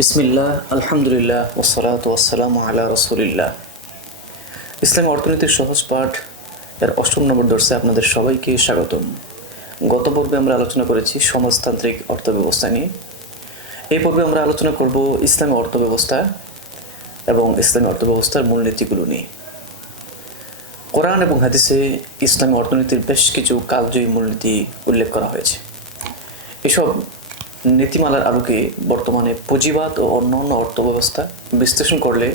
বিসমিল্লাহ, আলহামদুলিল্লাহ, ওয়াসসালাতু ওয়াসসালামু আলা রাসূলিল্লাহ। ইসলামী অর্থনীতির সহজ পাঠ এর ৮ম নম্বর দর্শে আপনাদের সবাইকে স্বাগতম। গত পর্বে আমরা আলোচনা করেছি সমাজতান্ত্রিক অর্থব্যবস্থা নিয়ে। এই পর্বে আমরা আলোচনা করব ইসলামী অর্থব্যবস্থা এবং ইসলামী অর্থব্যবস্থার মূলনীতিগুলো নিয়ে। কোরআন এবং হাদিসে ইসলামী অর্থনীতির বেশ কিছু কালজয়ী মূলনীতি উল্লেখ করা হয়েছে। এসব নীতিমালার আলোকে বর্তমানে পুঁজিবাদ ও অন্যান্য অর্থব্যবস্থা বিশ্লেষণ করলে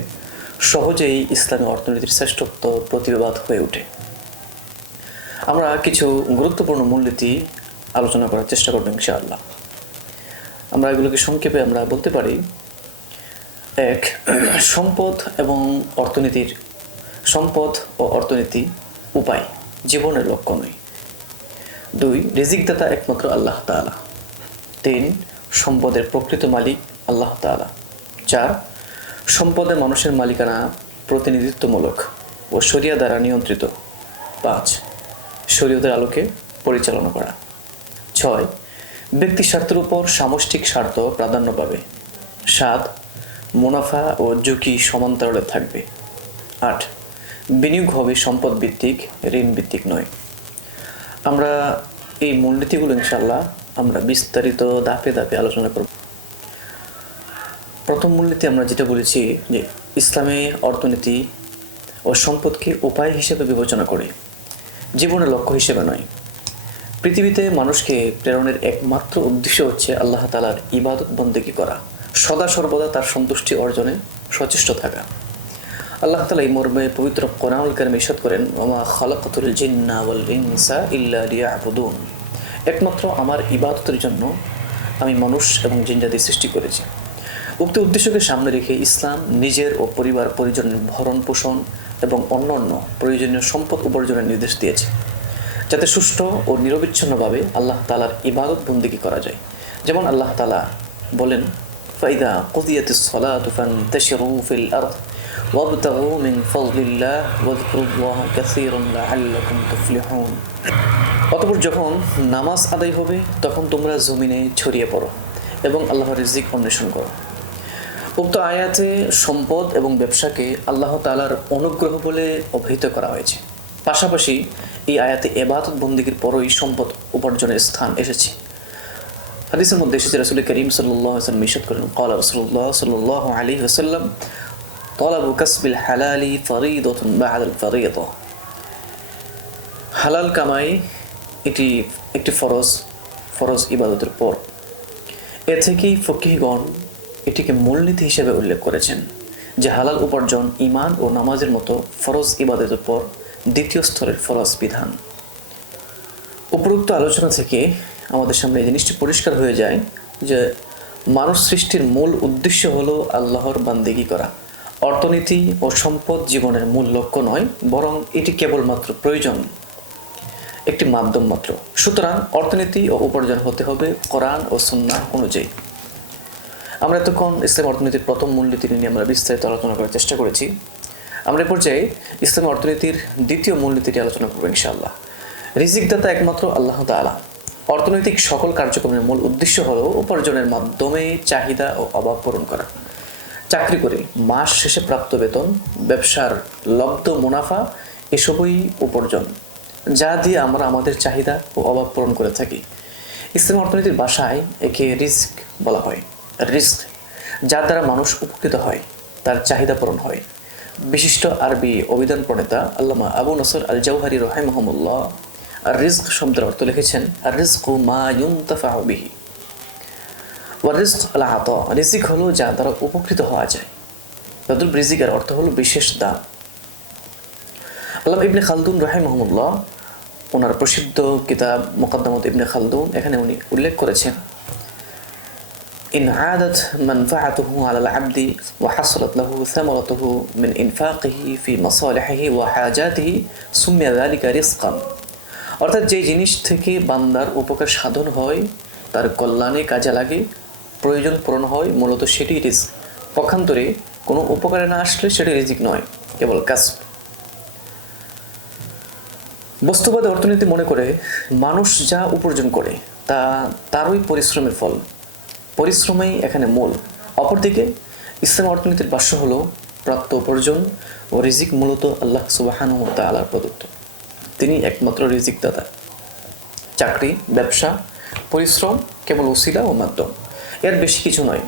সহজেই ইসলামী অর্থনীতির শ্রেষ্ঠত্ব প্রতিবাদ হয়ে ওঠে। আমরা কিছু গুরুত্বপূর্ণ মূলনীতি আলোচনা করার চেষ্টা করব ইনশাআল্লাহ। আমরা এগুলোকে সংক্ষেপে আমরা বলতে পারি: ১. সম্পদ ও অর্থনীতি উপায়, জীবনের লক্ষ্য নয়। ২. রিজিকদাতা একমাত্র আল্লাহ তাআলা। ৩. সম্পদের প্রকৃত মালিক আল্লাহ তাআলা। ৪. সম্পদে মানুষের মালিকানা প্রতিনিধিত্বমূলক ও শরিয়া দ্বারা নিয়ন্ত্রিত। ৫. শরীয়তের আলোকে পরিচালনা করা। ৬. ব্যক্তি স্বার্থের উপর সামষ্টিক স্বার্থ প্রাধান্য পাবে। ৭. মুনাফা ও ঝুঁকি সমান্তরালে থাকবে। ৮. বিনিয়োগ হবে সম্পদ ভিত্তিক, ঋণ ভিত্তিক নয়। আমরা এই মূলনীতিগুলো ইনশাআল্লাহ আমরা বিস্তারিত ধাপে ধাপে আলোচনা করব। প্রথম মূলনীতি আমরা যেটা বলেছি যে ইসলামী অর্থনীতি ও সম্পদকে উপায় হিসেবে বিবেচনা করে, জীবনের লক্ষ্য হিসেবে নয়। পৃথিবীতে মানুষকে প্রেরণের একমাত্র উদ্দেশ্য হচ্ছে আল্লাহ তাআলার ইবাদত বন্দেগী করা, সদা সর্বদা তার সন্তুষ্টি অর্জনে সচেষ্ট থাকা। আল্লাহ তাআলা এই মর্মে পবিত্র কোরআনুল কারীমে ইরশাদ করেন, ওয়া খালাকাতুল জিন্না ওয়াল ইনসা ইল্লা লিয়াবুদুন। একমাত্র আমার ইবাদতের জন্য আমি মানুষ এবং জিনজাতি সৃষ্টি করেছি। উক্ত উদ্দেশ্যকে সামনে রেখে ইসলাম নিজের ও পরিবার পরিজনের ভরণ পোষণ এবং অন্যান্য প্রয়োজনীয় সম্পদ উপার্জনের নির্দেশ দিয়েছে, যাতে সুষ্ঠু ও নিরবিচ্ছিন্নভাবে আল্লাহ তাআলার ইবাদত বন্দেগী করা যায়। যেমন আল্লাহ তাআলা বলেন, ফাইদা কুদিয়াতিস সালাতু ফান্তাশিরু ফিল আরদ ওয়াবতাগু মিন ফাদলিল্লাহ ওয়াযকুরুল্লাহা কাসীরান লাআল্লাকুম তুফলিহুন। অতঃপর যখন নামাজ আদায় হবে তখন তোমরা জমিনে ছড়িয়ে পড়ো এবং আল্লাহর রিজিক অন্বেষণ করো। উক্ত আয়াতে সম্পদ এবং ব্যবসাকে আল্লাহ তাআলার অনুগ্রহ বলে অভিহিত করা হয়েছে। পাশাপাশি এই আয়াতে ইবাদত বন্দেগীর পরই সম্পদ উপার্জনের স্থান এসেছে। হাদিসের মধ্যে এসেছে, রাসূল করিম সাল্লাল্লাহু আলাইহি ওয়াসাল্লাম ইরশাদ করেন, ক্বালা রাসূলুল্লাহ সাল্লাল্লাহু আলাইহি ওয়াসাল্লাম, তালাবু কাসবিল হালালি ফরিদাতুন বা'দাল ফরিদা। হালাল কামাই এটি একটি ফরজ ইবাদতের পর। এ থেকেই ফকিহগণ এটিকে মূলনীতি হিসেবে উল্লেখ করেছেন যে হালাল উপার্জন ঈমান ও নামাজের মতো ফরজ ইবাদতের পর দ্বিতীয় স্তরের ফরজ বিধান। উপরোক্ত আলোচনা থেকে আমাদের সামনে এই জিনিসটি পরিষ্কার হয়ে যায় যে মানুষ সৃষ্টির মূল উদ্দেশ্য হলো আল্লাহর বান্দেগী করা। অর্থনীতি ও সম্পদ জীবনের মূল লক্ষ্য নয়, বরং এটি কেবলমাত্র প্রয়োজন, একটি মাধ্যম মাত্র। সুতরাং অর্থনীতি ও উপার্জন হতে হবে কোরআন ও সুন্নাহ অনুযায়ী। আমরা এতক্ষণ ইসলামী অর্থনীতির প্রথম মূলনীতি নিয়ে আমরা বিস্তারিত আলোচনা করার চেষ্টা করেছি। আমরা এই পর্যায়ে ইসলামী অর্থনীতির দ্বিতীয় মূলনীতিটি আলোচনা করব ইনশাআল্লাহ। রিজিকদাতা একমাত্র আল্লাহ তাআলা। অর্থনৈতিক সকল কার্যক্রমের মূল উদ্দেশ্য হলো উপার্জনের মাধ্যমে চাহিদা ও অভাব পূরণ করা। চাকরি করে মাস শেষে প্রাপ্ত বেতন, ব্যবসার লব্ধ মুনাফা এসবই উপার্জন, যা দিয়ে আমরা আমাদের চাহিদা ও অভাব পূরণ করে থাকি। ইসলামী অর্থনীতির ভাষায় একে রিস্ক বলা হয়। রিস্ক যার দ্বারা মানুষ উপকৃত হয়, তার চাহিদা পূরণ হয়। বিশিষ্ট আরবি অভিধান প্রণেতা আল্লামা আবু নসর আল জাওহারি রাহিমাহুল্লাহ আর রিস্ক শব্দের অর্থ লিখেছেন, আর রিজকু মা ইউনতাফাউ বিহি ওয়া রিজক আল আতা। রিজিক হলো যা দ্বারা উপকৃত হওয়া যায়। তদ্রূপ রিজিকের অর্থ হলো বিশেষ দান। আল্লামা ইবনে খালদুন রাহিমাহুল্লাহ ওনার প্রসিদ্ধ কিতাব মুকদ্দমাত ইবনে খালদুন এখানে উনি উল্লেখ করেছেন, ইন আদাত মানফাআতুহু আলাল আবদি ওয়া হাসালাত লাহু সামারাতুহু মিন ইনফাকিহি ফি মাসালিহিহি ওয়া হাজাতিহি সুমিয়া যালিকা রিজকান। অর্থাৎ যে জিনিস থেকে বান্দার উপকার সাধন হয়, তার কল্যাণে কাজে লাগে, প্রয়োজন পূরণ হয়, মূলত সেটি রিজক। পক্ষান্তরে কোনো উপকারে না আসলে সেটি রিজিক নয়, কেবল কাসব। বস্তুবাদী অর্থনীতি মনে করে মানুষ যা উপার্জন করে তা তারই পরিশ্রমের ফল। পরিশ্রমই এখানে মূল, অপরদিকে ইসলাম অর্থনীতির ভাষ্য হলো প্রাপ্ত উপার্জন ও রিজিক মূলত আল্লাহ সুবহানাহু ওয়া তাআলার প্রদত্ত। তিনি একমাত্র রিজিক দাতা। চাকরি, ব্যবসা, পরিশ্রম কেবল ওসিলা ও মাধ্যম, এর বেশি কিছু নয়।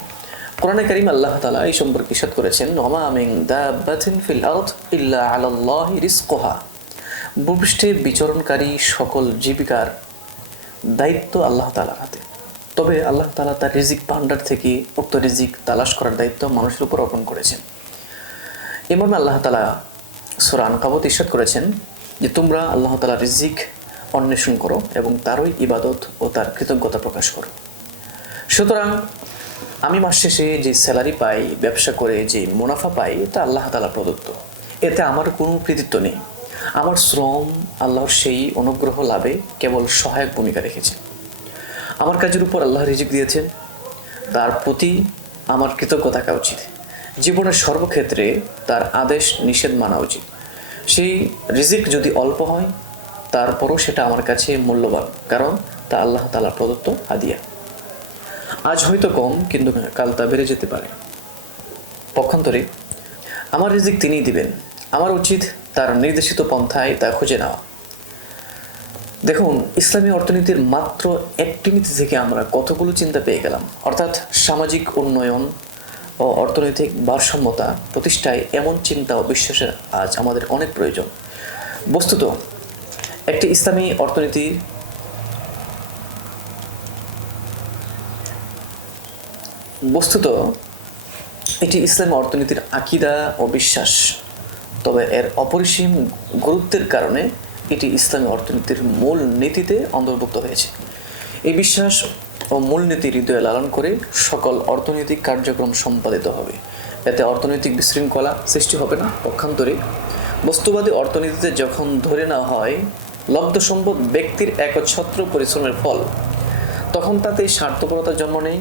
কোরআনে কারীম আল্লাহ তাআলা এই সম্পর্কে ইরশাদ করেছেন, ওয়া মিন দাব্বাতিন ফিল আরদ ইল্লা আলাল্লাহি রিজকুহা। ভূপৃষ্ঠে বিচরণকারী সকল জীবিকার দায়িত্ব আল্লাহ তাআলার হাতে, তবে আল্লাহ তাআলা তার রিজিক ভান্ডার থেকে উক্ত রিজিক তালাশ করার দায়িত্ব মানুষের উপর অর্পণ করেছেন। এমন আল্লাহ তাআলা সূরা আনকাবুত ইরশাদ করেছেন যে তোমরা আল্লাহ তাআলার রিজিক অন্বেষণ করো এবং তারই ইবাদত ও তার কৃতজ্ঞতা প্রকাশ করো। সুতরাং আমি মাস শেষে যে স্যালারি পাই, ব্যবসা করে যে মুনাফা পাই, তা আল্লাহ তাআলা প্রদত্ত। এতে আমার কোনো কৃতিত্ব নেই। আমার শ্রম আল্লাহর সেই অনুগ্রহ লাভে কেবল সহায়ক ভূমিকা রেখেছে। আমার কাজের উপর আল্লাহ রিজিক দিয়েছেন, তার প্রতি আমার কৃতজ্ঞ থাকা উচিত। জীবনের সর্বক্ষেত্রে তার আদেশ নিষেধ মানা উচিত। সেই রিজিক যদি অল্প হয় তারপরও সেটা আমার কাছে মূল্যবান, কারণ তা আল্লাহ তাআলা প্রদত্ত হাদিয়া। আজ হয়তো কম, কিন্তু কাল তা বেড়ে যেতে পারে। পক্ষান্তরে আমার রিজিক তিনিই দিবেন, আমার উচিত তার নির্দেশিত পন্থায় তা খুঁজে নেওয়া। দেখুন, ইসলামী অর্থনীতির মাত্র একটি নীতি থেকে আমরা কতগুলো চিন্তা পেয়ে গেলাম। অর্থাৎ সামাজিক উন্নয়ন ও অর্থনৈতিক ভারসাম্যতা প্রতিষ্ঠায় এমন চিন্তা ও বিশ্বাসের আজ আমাদের অনেক প্রয়োজন। বস্তুত একটি ইসলামী অর্থনীতি এটি ইসলামী অর্থনীতির আকীদা ও বিশ্বাস, তবে এর অপরিসীম গুরুত্বের কারণে এটি ইসলামী অর্থনীতির মূল নীতিতে অন্তর্ভুক্ত হয়েছে। এই বিশ্বাস ও মূলনীতি হৃদয়ে লালন করে সকল অর্থনৈতিক কার্যক্রম সম্পাদিত হবে। এতে অর্থনৈতিক বিশৃঙ্খলা সৃষ্টি হবে না। পক্ষান্তরে বস্তুবাদী অর্থনীতিতে যখন ধরে নেওয়া হয় লব্ধ সম্পদ ব্যক্তির একচ্ছত্র পরিশ্রমের ফল, তখন তাতে স্বার্থপরতার জন্ম নেই,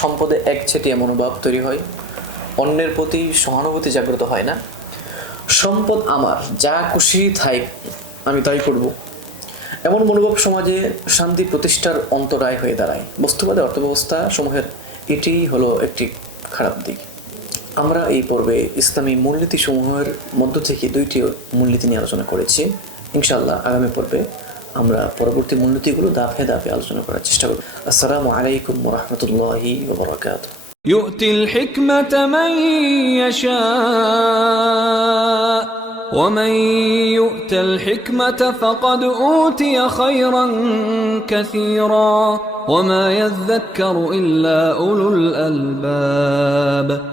সম্পদে একচেটিয়া মনোভাব তৈরি হয়, অন্যের প্রতি সহানুভূতি জাগ্রত হয় না। সম্পদ আমার, যা খুশি তাই আমি তাই করব, এমন মনোভাব সমাজে শান্তি প্রতিষ্ঠার অন্তরায় হয়ে দাঁড়ায়। বস্তুবাদী অর্থব্যবস্থা সমূহের এটি হলো একটি খারাপ দিক। আমরা এই পর্বে ইসলামী মূলনীতি সমূহের মধ্য থেকে দুইটি মূলনীতি নিয়ে আলোচনা করেছি। ইনশাআল্লাহ আগামী পর্বে আমরা পরবর্তী মূলনীতিগুলো ধাপে ধাপে আলোচনা করার চেষ্টা করব। আসসালামু আলাইকুম ওয়া রাহমাতুল্লাহি ওয়া বারাকাতুহু। يؤتي الحكمة من يشاء ومن يؤت الحكمة فقد أوتي خيرا كثيرا وما يذكر إلا أولو الألباب